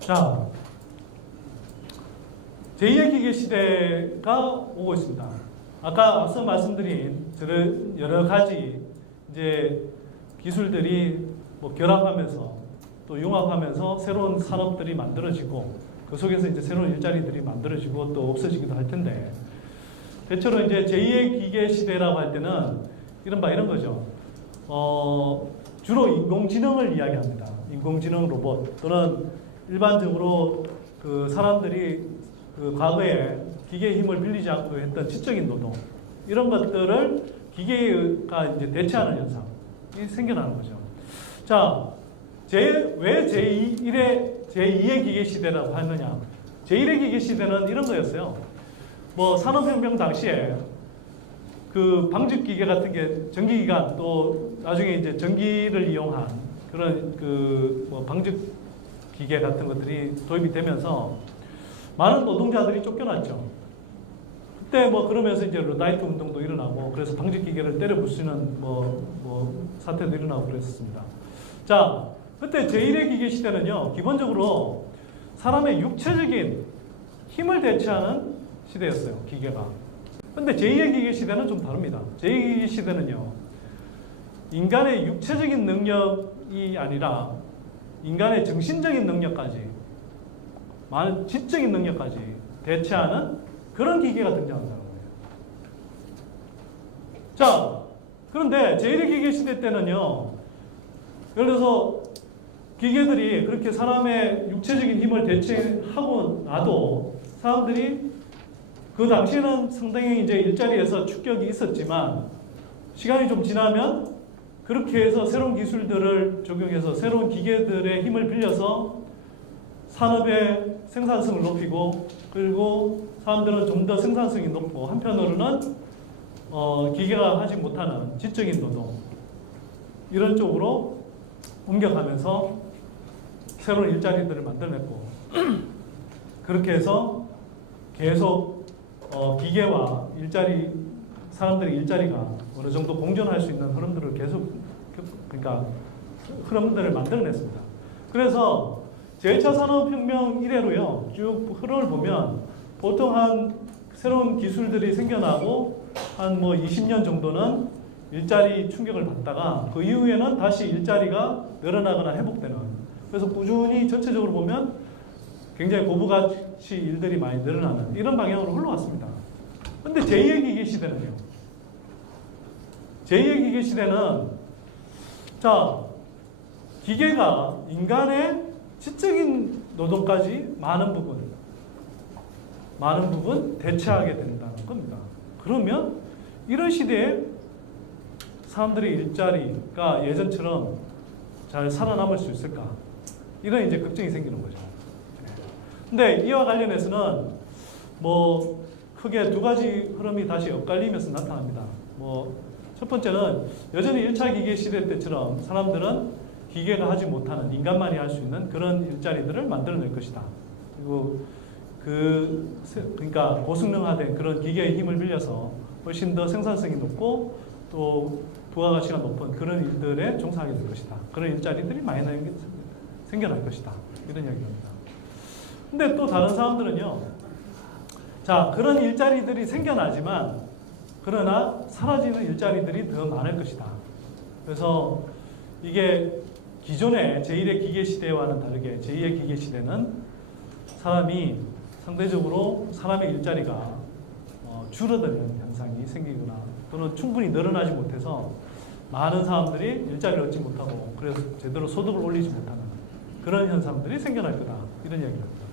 자, 제2의 기계 시대가 오고 있습니다. 아까 앞서 말씀드린 여러 가지 이제 기술들이 뭐 결합하면서 또 융합하면서 새로운 산업들이 만들어지고 그 속에서 이제 새로운 일자리들이 만들어지고 또 없어지기도 할 텐데, 대체로 이제 제2의 기계 시대라고 할 때는 이런 거죠. 주로 인공지능을 이야기합니다. 인공지능 로봇 또는 일반적으로 그 사람들이 그 과거에 기계의 힘을 빌리지 않고 했던 지적인 노동, 이런 것들을 기계가 이제 대체하는 현상이 생겨나는 거죠. 자, 왜 제2의 기계 시대라고 하느냐? 제1의 기계 시대는 이런 거였어요. 뭐 산업혁명 당시에 그 방직기계 같은 게 전기기관, 또 나중에 이제 전기를 이용한 그런 뭐 방직기계 같은 것들이 도입이 되면서 많은 노동자들이 쫓겨났죠. 그때 뭐 그러면서 이제 러다이트 운동도 일어나고, 그래서 방직기계를 때려 부수는 뭐 사태도 일어나고 그랬습니다. 자, 그때 제1의 기계 시대는요, 기본적으로 사람의 육체적인 힘을 대체하는 시대였어요, 기계가. 근데 제2의 기계 시대는 좀 다릅니다. 제2의 기계 시대는요, 인간의 육체적인 능력이 아니라 인간의 정신적인 능력까지, 많은 지적인 능력까지 대체하는 그런 기계가 등장한다는 거예요. 자, 그런데 제1의 기계 시대 때는요, 예를 들어서 기계들이 그렇게 사람의 육체적인 힘을 대체하고 나도 사람들이 그 당시에는 상당히 이제 일자리에서 축격이 있었지만, 시간이 좀 지나면 그렇게 해서 새로운 기술들을 적용해서 새로운 기계들의 힘을 빌려서 산업의 생산성을 높이고, 그리고 사람들은 좀 더 생산성이 높고, 한편으로는 기계가 하지 못하는 지적인 노동, 이런 쪽으로 옮겨가면서 새로운 일자리들을 만들어냈고, 그렇게 해서 계속 기계와 사람들의 일자리가 어느 정도 공존할 수 있는 흐름들을 계속, 그러니까 흐름들을 만들어냈습니다. 그래서 제1차 산업혁명 이래로요, 쭉 흐름을 보면 보통 한 새로운 기술들이 생겨나고 한 뭐 20년 정도는 일자리 충격을 받다가 그 이후에는 다시 일자리가 늘어나거나 회복되는, 그래서 꾸준히 전체적으로 보면 굉장히 고부가치 일들이 많이 늘어나는 이런 방향으로 흘러왔습니다. 근데 제2의 기계 시대는요, 제2의 기계 시대는, 자, 기계가 인간의 지적인 노동까지 많은 부분 대체하게 된다는 겁니다. 그러면 이런 시대에 사람들의 일자리가 예전처럼 잘 살아남을 수 있을까? 이런 이제 걱정이 생기는 거죠. 근데 이와 관련해서는 뭐 크게 두 가지 흐름이 다시 엇갈리면서 나타납니다. 첫 번째는 여전히 1차 기계 시대 때처럼 사람들은 기계가 하지 못하는, 인간만이 할 수 있는 그런 일자리들을 만들어낼 것이다. 그리고 그러니까 고성능화된 그런 기계의 힘을 빌려서 훨씬 더 생산성이 높고 또 부가가치가 높은 그런 일들에 종사하게 될 것이다. 그런 일자리들이 많이 생겨날 것이다. 이런 이야기입니다. 근데 또 다른 사람들은요, 자, 그런 일자리들이 생겨나지만 그러나 사라지는 일자리들이 더 많을 것이다. 그래서 이게 기존의 제1의 기계 시대와는 다르게 제2의 기계 시대는 사람이 상대적으로 사람의 일자리가 줄어드는 현상이 생기거나 또는 충분히 늘어나지 못해서 많은 사람들이 일자리를 얻지 못하고, 그래서 제대로 소득을 올리지 못하는 그런 현상들이 생겨날 거다. 이런 이야기입니다.